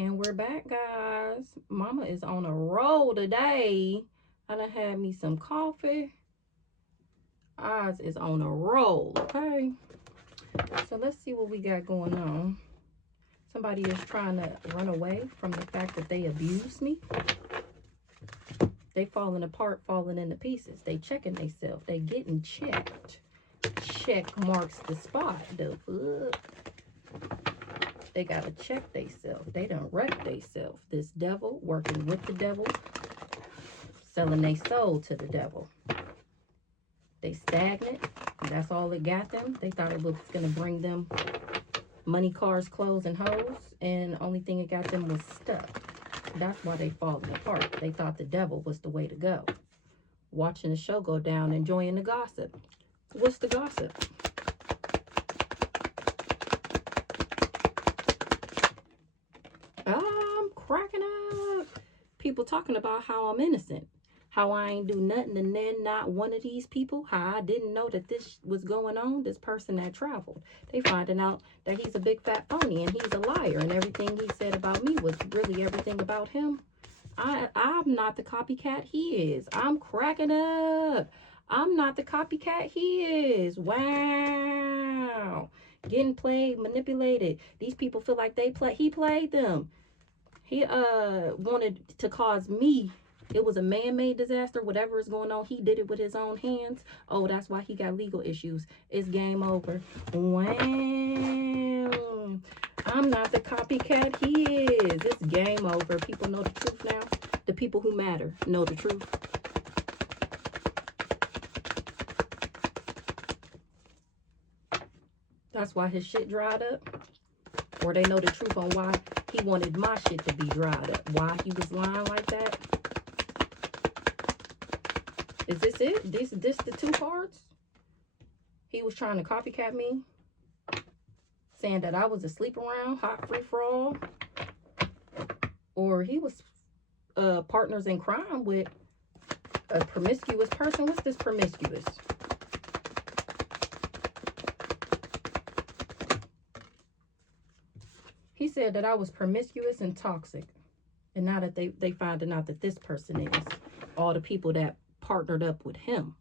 And we're back, guys. Mama is on a roll today. I done had me some coffee. Oz is on a roll, okay? So let's see what we got going on. Somebody is trying to run away from the fact that they abused me. They falling apart, falling into pieces. They checking themselves. They getting checked. Check marks the spot. The fuck? They gotta check themselves. They done wreck themselves. This devil working with the devil, selling their soul to the devil. They stagnant. That's all it got them. They thought it was gonna bring them money, cars, clothes, and hoes, and the only thing it got them was stuck. That's why they falling apart. They thought the devil was the way to go. Watching the show go down, enjoying the gossip. What's the gossip? I'm cracking up. People talking about how I'm innocent, how I ain't do nothing, and then not one of these people, how I didn't know that this was going on, this person that traveled. They finding out that he's a big fat phony and he's a liar, and everything he said about me was really everything about him. I'm not the copycat he is. I'm cracking up. I'm not the copycat he is. Wow. Getting played, manipulated. These people feel like he played them. He wanted to cause me. It was a man-made disaster. Whatever is going on, he did it with his own hands. Oh, that's why he got legal issues. It's game over. Wow. I'm not the copycat he is. It's game over. People know the truth now. The people who matter know the truth. That's why his shit dried up. Or they know the truth on why he wanted my shit to be dried up. Why he was lying like that. Is this it? This the two parts? He was trying to copycat me. Saying that I was asleep around, hot free for all. Or he was partners in crime with a promiscuous person. What's this promiscuous? He said that I was promiscuous and toxic. And now that they finding out that this person is. All the people that partnered up with him,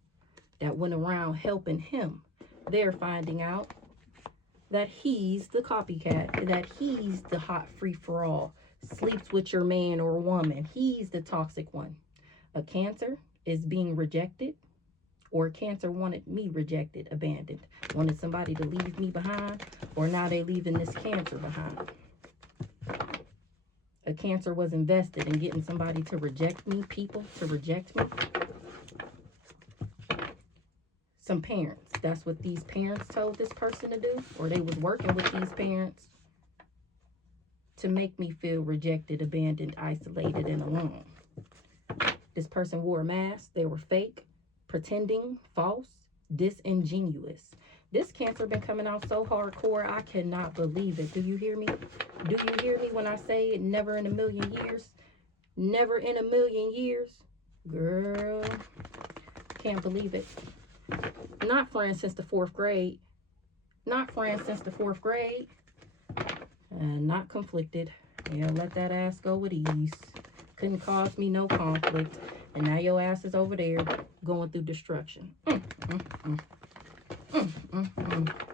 that went around helping him, they're finding out that he's the copycat, that he's the hot free-for-all, sleeps with your man or woman. He's the toxic one. A Cancer is being rejected, or Cancer wanted me rejected, abandoned, wanted somebody to leave me behind, or now they leaving this Cancer behind. A Cancer was invested in getting somebody to reject me, people to reject me. Some parents, that's what these parents told this person to do, or they was working with these parents to make me feel rejected, abandoned, isolated, and alone. This person wore a mask. They were fake, pretending, false, disingenuous. This Cancer been coming out so hardcore, I cannot believe it. Do you hear me? Do you hear me when I say it? Never in a million years. Never in a million years. Girl, can't believe it. Not friends since the 4th grade. Not friends since the 4th grade. And not conflicted. Yeah, let that ass go with ease. Couldn't cause me no conflict. And now your ass is over there going through destruction.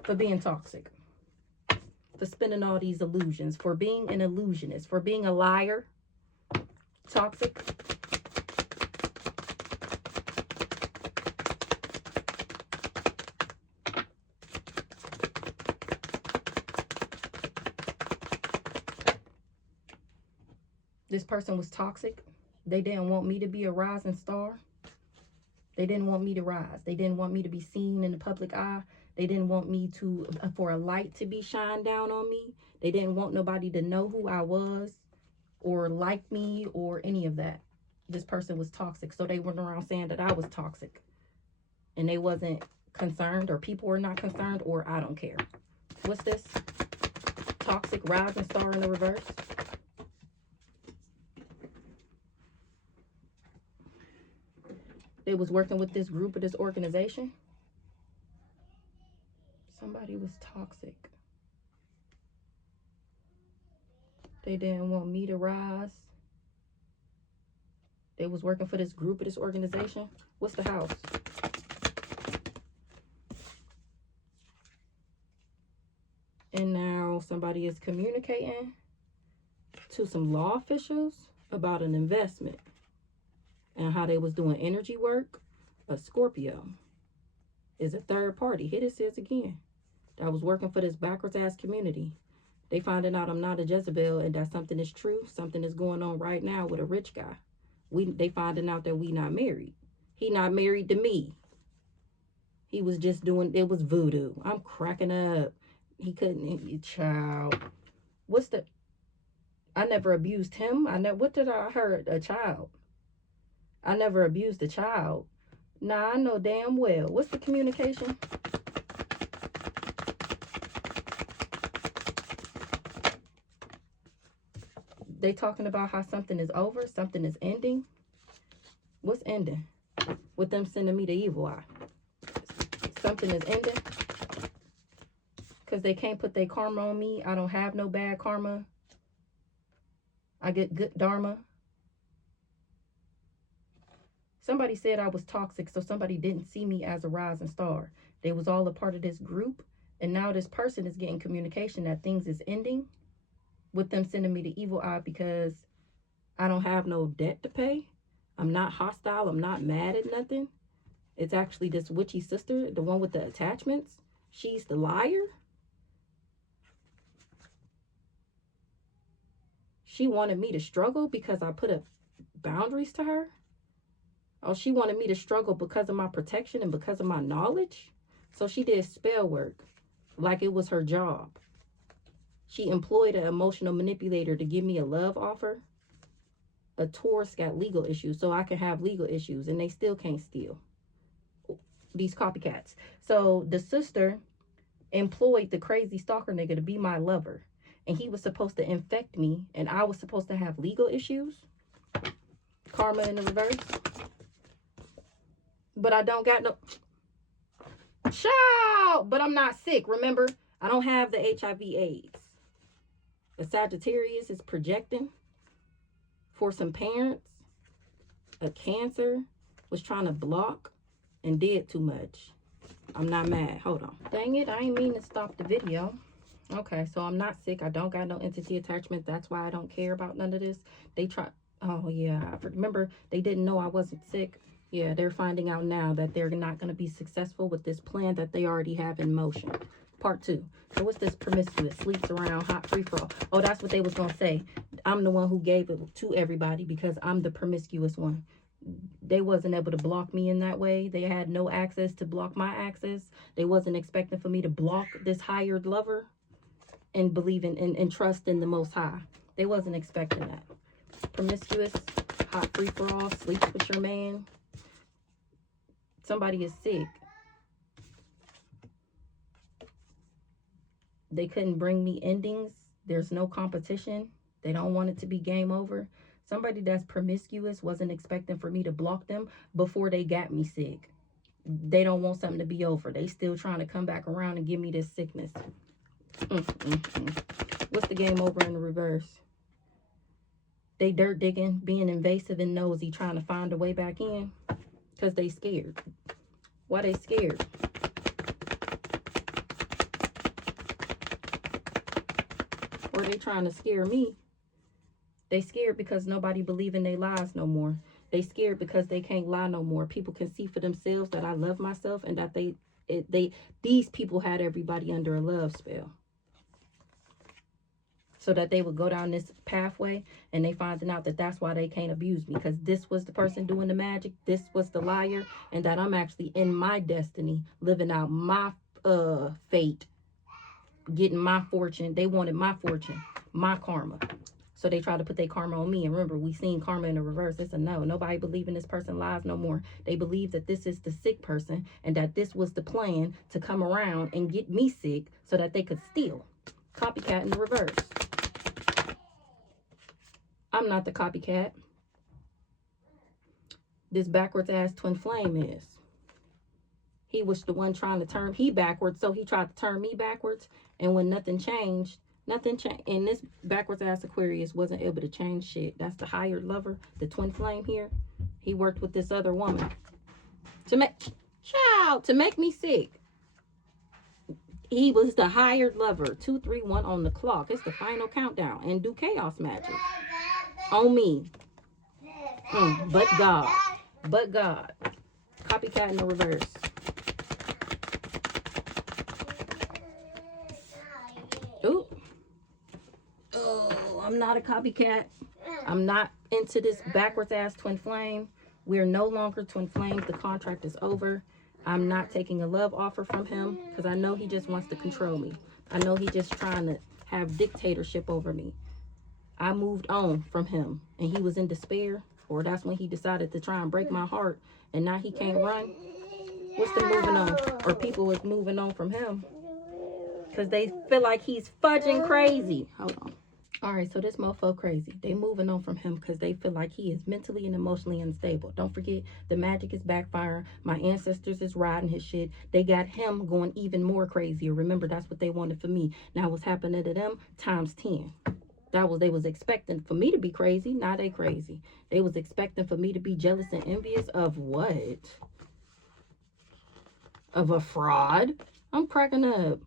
For being toxic. For spinning all these illusions. For being an illusionist. For being a liar. Toxic. This person was toxic. They didn't want me to be a rising star. They didn't want me to rise. They didn't want me to be seen in the public eye. They didn't want me to, for a light to be shined down on me. They didn't want nobody to know who I was or like me or any of that. This person was toxic. So they went around saying that I was toxic. And they wasn't concerned, or people were not concerned, or I don't care. What's this? Toxic rising star in the reverse. They was working with this group or this organization. Somebody was toxic. They didn't want me to rise. They was working for this group of this organization. What's the house? And now somebody is communicating to some law officials about an investment and how they was doing energy work. A Scorpio is a third party. Here it says again. That was working for this backwards ass community. They finding out I'm not a Jezebel and that something is true. Something is going on right now with a rich guy. They finding out that we not married. He not married to me. He was just doing, it was voodoo. I'm cracking up. He couldn't, child. What's the, I never abused him. What did I hurt? A child. I never abused a child. Nah, I know damn well. What's the communication? They talking about how something is over, something is ending. What's ending? With them sending me the evil eye. Something is ending. Because they can't put their karma on me. I don't have no bad karma. I get good dharma. Somebody said I was toxic, so somebody didn't see me as a rising star. They was all a part of this group. And now this person is getting communication that things is ending. With them sending me the evil eye because I don't have no debt to pay. I'm not hostile. I'm not mad at nothing. It's actually this witchy sister, the one with the attachments. She's the liar. She wanted me to struggle because I put up boundaries to her. Oh, she wanted me to struggle because of my protection and because of my knowledge. So she did spell work like it was her job. She employed an emotional manipulator to give me a love offer. A Taurus got legal issues, so I can have legal issues, and they still can't steal. These copycats. So the sister employed the crazy stalker nigga to be my lover, and he was supposed to infect me, and I was supposed to have legal issues. Karma in the reverse. But I don't got no... Child! But I'm not sick, remember? I don't have the HIV/AIDS. The Sagittarius is projecting for some parents. A Cancer was trying to block and did too much. I'm not mad. Hold on. Dang it, I ain't mean to stop the video. Okay, so I'm not sick. I don't got no entity attachment. That's why I don't care about none of this. They try... Oh, yeah. I remember they didn't know I wasn't sick. Yeah, they're finding out now that they're not going to be successful with this plan that they already have in motion. Part 2. So what's this promiscuous? Sleeps around, hot, free for all. Oh, that's what they was going to say. I'm the one who gave it to everybody because I'm the promiscuous one. They wasn't able to block me in that way. They had no access to block my access. They wasn't expecting for me to block this hired lover and believe in and trust in the Most High. They wasn't expecting that. Promiscuous, hot, free for all, sleeps with your man. Somebody is sick. They couldn't bring me endings. There's no competition. They don't want it to be game over. Somebody that's promiscuous wasn't expecting for me to block them before they got me sick. They don't want something to be over. They still trying to come back around and give me this sickness. What's the game over in the reverse? They dirt digging, being invasive and nosy, trying to find a way back in because they scared. Why they scared? Or they trying to scare me. They scared because nobody believe in their lies no more. They scared because they can't lie no more. People can see for themselves that I love myself and that these people had everybody under a love spell. So that they would go down this pathway and they finding out that that's why they can't abuse me. Because this was the person doing the magic. This was the liar. And that I'm actually in my destiny, living out my fate, getting my fortune. They wanted my fortune, my karma. So they try to put their karma on me. And remember, we seen karma in the reverse. It's a no. Nobody believe in this person lies no more. They believe that this is the sick person and that this was the plan to come around and get me sick so that they could steal. Copycat in the reverse. I'm not the copycat. This backwards ass twin flame is. He was the one trying to turn he backwards, so he tried to turn me backwards. And when nothing changed, Nothing changed. And this backwards ass Aquarius wasn't able to change shit. That's the hired lover, the twin flame here. He worked with this other woman to make me sick. He was the hired lover. 2, 3, 1 on the clock. It's the final countdown. And do chaos magic on me. But God. But God. Copycat in the reverse. Ooh. Oh, I'm not a copycat. I'm not into this backwards ass twin flame. We're no longer twin flames. The contract is over. I'm not taking a love offer from him because I know he just wants to control me. I know he just trying to have dictatorship over me. I moved on from him and he was in despair, or that's when he decided to try and break my heart and now he can't run. What's the moving on? Or people was moving on from him because they feel like he's fudging crazy. Hold on. All right, so this mofo crazy. They moving on from him because they feel like he is mentally and emotionally unstable. Don't forget, the magic is backfiring. My ancestors is riding his shit. They got him going even more crazier. Remember, that's what they wanted for me. Now what's happening to them times 10. They was expecting for me to be crazy. Now they crazy. They was expecting for me to be jealous and envious of what? Of a fraud? I'm cracking up.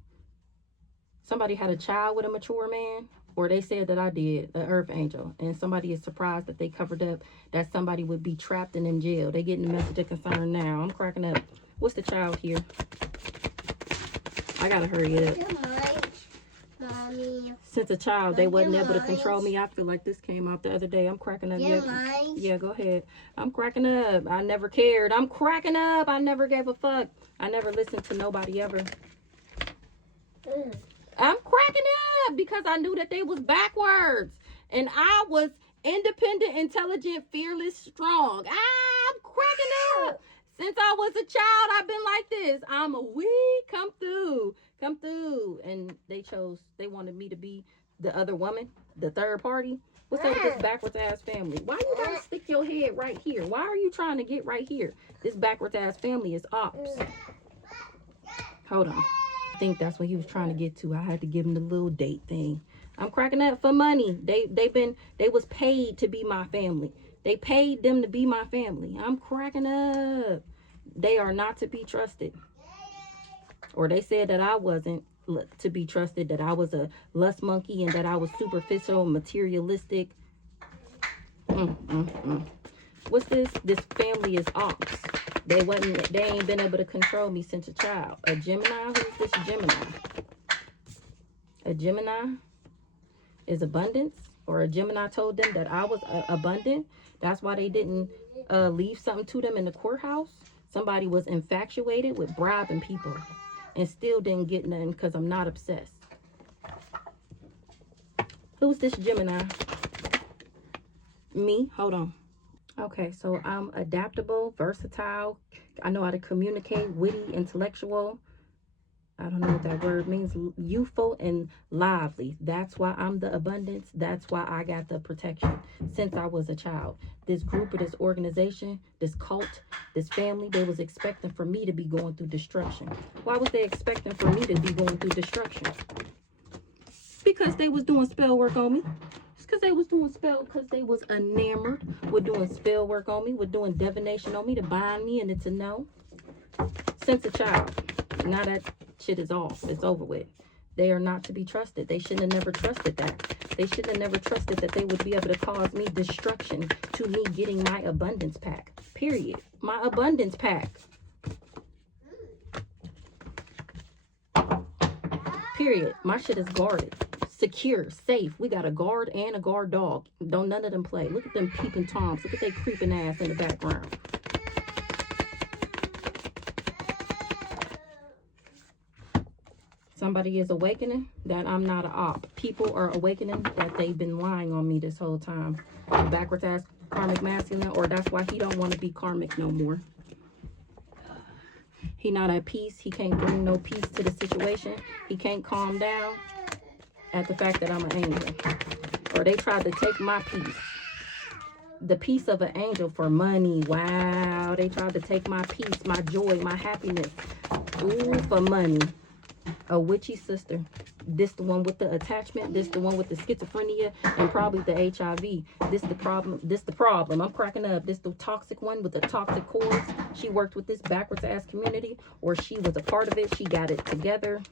Somebody had a child with a mature man. Or they said that I did, an earth angel, and somebody is surprised that they covered up that somebody would be trapped and in jail. They getting the message of concern now. I'm cracking up. What's the child here? I gotta hurry it up. Mommy. Since a child, they wasn't able to control me. I feel like this came out the other day. I'm cracking up. Yeah, go ahead. I'm cracking up. I never cared. I'm cracking up. I never gave a fuck. I never listened to nobody ever. I'm cracking up because I knew that they was backwards. And I was independent, intelligent, fearless, strong. I'm cracking up. Since I was a child, I've been like this. I'm a come through. Come through. And they wanted me to be the other woman, the third party. What's up with this backwards ass family? Why you gotta stick your head right here? Why are you trying to get right here? This backwards ass family is ops. Hold on. I think that's what he was trying to get to. I had to give him the little date thing. I'm cracking up for money. They was paid to be my family. They paid them to be my family. I'm cracking up. They are not to be trusted. Or they said that I wasn't to be trusted, that I was a lust monkey and that I was superficial, materialistic. What's this? This family is ops. They ain't been able to control me since a child. A Gemini? Who's this Gemini? A Gemini is abundance, or a Gemini told them that I was abundant. That's why they didn't leave something to them in the courthouse. Somebody was infatuated with bribing people and still didn't get nothing because I'm not obsessed. Who's this Gemini? Me? Hold on. Okay, so I'm adaptable, versatile. I know how to communicate, witty, intellectual. I don't know what that word means. Youthful and lively. That's why I'm the abundance. That's why I got the protection since I was a child. This group or this organization, this cult, this family, they was expecting for me to be going through destruction. Why was they expecting for me to be going through destruction? Because they was doing spell work on me. Because they was doing because they was enamored with doing spell work on me, with doing divination on me to bind me and to know. Since a child. Now that shit is off. It's over with. They are not to be trusted. They shouldn't have never trusted that. They should have never trusted that they would be able to cause me destruction to me getting my abundance pack. Period. My abundance pack. Period. My shit is guarded. Secure, safe. We got a guard and a guard dog. Don't none of them play. Look at them peeping toms. Look at they creeping ass in the background. Somebody is awakening that I'm not an op. People are awakening that they've been lying on me this whole time. Backwards ass karmic masculine, or that's why he don't want to be karmic no more. He not at peace. He can't bring no peace to the situation. He can't calm down at the fact that I'm an angel. Or they tried to take my peace. The peace of an angel for money. Wow. They tried to take my peace, my joy, my happiness. Ooh, for money. A witchy sister. This the one with the attachment. This the one with the schizophrenia and probably the HIV. This the problem. This the problem. I'm cracking up. This the toxic one with the toxic cords. She worked with this backwards ass community, or she was a part of it. She got it together.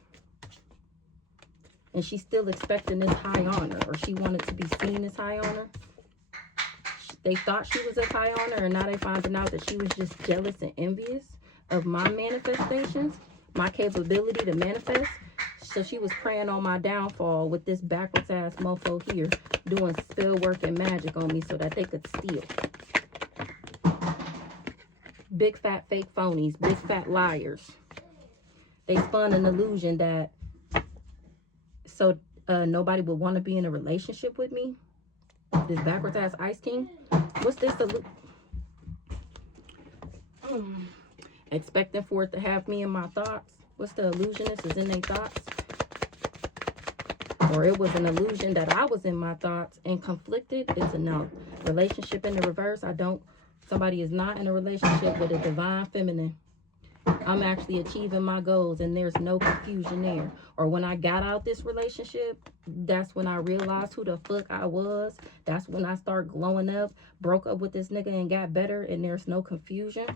And she's still expecting this high honor, or she wanted to be seen as high honor. They thought she was a high honor, and now they finding out that she was just jealous and envious of my manifestations, my capability to manifest. So she was praying on my downfall with this backwards ass mofo here, doing spell work and magic on me so that they could steal. Big fat fake phonies, big fat liars. They spun an illusion that so nobody would want to be in a relationship with me. This backwards ass Ice King. What's this? Expecting for it to have me in my thoughts. What's the illusionist is in their thoughts? Or it was an illusion that I was in my thoughts and conflicted. It's a no. Relationship in the reverse. Somebody is not in a relationship with a divine feminine. I'm actually achieving my goals and there's no confusion there. Or when I got out this relationship, that's when I realized who the fuck I was. That's when I started glowing up, broke up with this nigga and got better, and there's no confusion.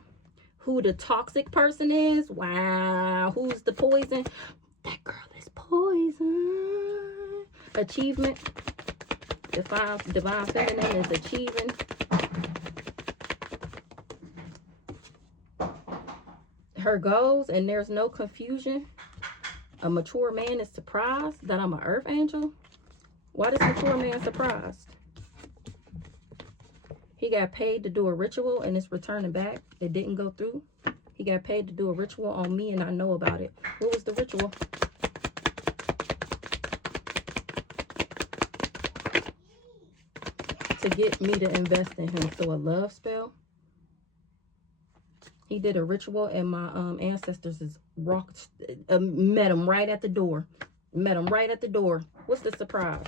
Who the toxic person is? Wow. Who's the poison? That girl is poison. Achievement. Divine feminine is achieving. Her goals, and there's no confusion. A mature man is surprised that I'm an earth angel. Why does mature man surprised? He got paid to do a ritual and it's returning back. It didn't go through. He got paid to do a ritual on me and I know about it. What was the ritual? To get me to invest in him. So a love spell. He did a ritual and my ancestors is rocked, met him right at the door. Met him right at the door. What's the surprise?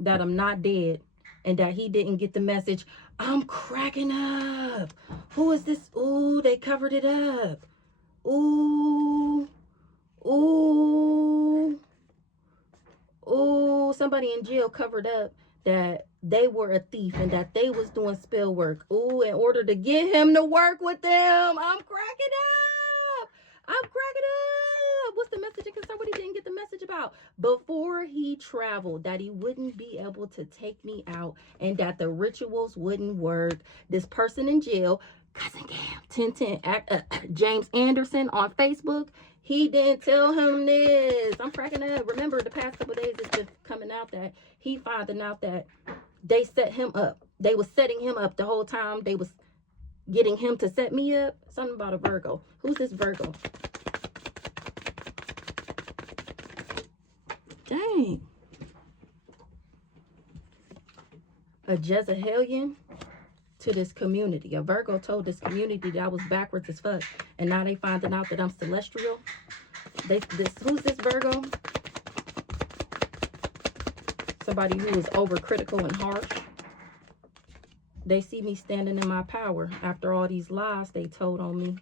That I'm not dead and that he didn't get the message. I'm cracking up. Who is this? Ooh, they covered it up. Ooh. Ooh. Ooh, somebody in jail covered up that they were a thief and that they was doing spell work. Ooh, in order to get him to work with them. I'm cracking up. I'm cracking up. What's the message and concern? What he didn't get the message about? Before he traveled, that he wouldn't be able to take me out and that the rituals wouldn't work. This person in jail, Cousin Cam, 1010, James Anderson on Facebook, he didn't tell him this. I'm cracking up. Remember, the past couple of days it's been coming out that he finding out that they set him up. They was setting him up the whole time. They was getting him to set me up. Something about a Virgo. Who's this Virgo? Dang. A Jezebelian to this community. A Virgo told this community that I was backwards as fuck. And now they finding out that I'm celestial. Who's this Virgo? Somebody who is overcritical and harsh. They see me standing in my power after all these lies they told on me.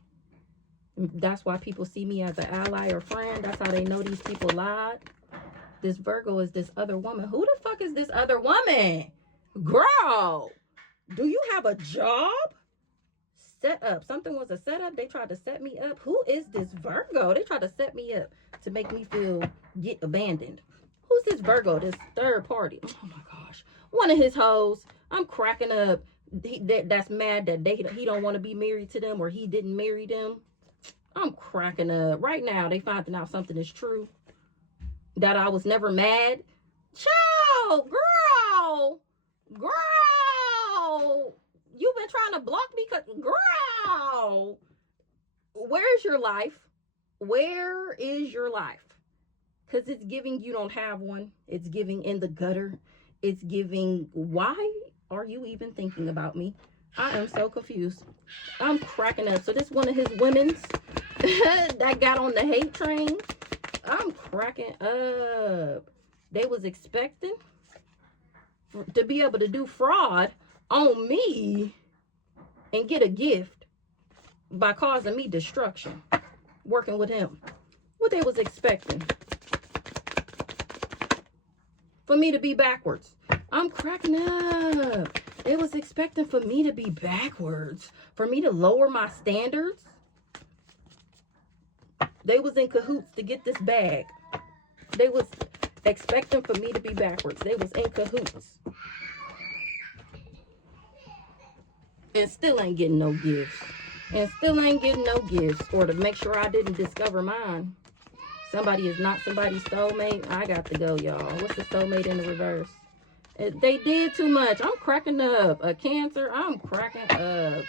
That's why people see me as an ally or friend. That's how they know these people lied. This Virgo is this other woman. Who the fuck is this other woman? Girl, do you have a job? Set up. Something was a setup. They tried to set me up. Who is this Virgo? They tried to set me up to make me get abandoned. Who's this Virgo? This third party. Oh my gosh. One of his hoes. I'm cracking up. That's mad that he don't want to be married to them or he didn't marry them. I'm cracking up. Right now, they finding out something is true. That I was never mad. Child, girl. You've been trying to block me. Girl. Where's your life? Where is your life? Because it's giving you don't have one. It's giving in the gutter. It's giving, why are you even thinking about me? I am so confused. I'm cracking up. So this one of his women's that got on the hate train. I'm cracking up. They was expecting to be able to do fraud on me and get a gift by causing me destruction. Working with him. what they was expecting. For me to be backwards. I'm cracking up. They was expecting for me to be backwards. For me to lower my standards. They was in cahoots to get this bag. They was expecting for me to be backwards. They was in cahoots. And still ain't getting no gifts. And still ain't getting no gifts. Or to make sure I didn't discover mine. Somebody is not somebody's soulmate. I got to go, y'all. What's the soulmate in the reverse? They did too much. I'm cracking up. A Cancer. I'm cracking up.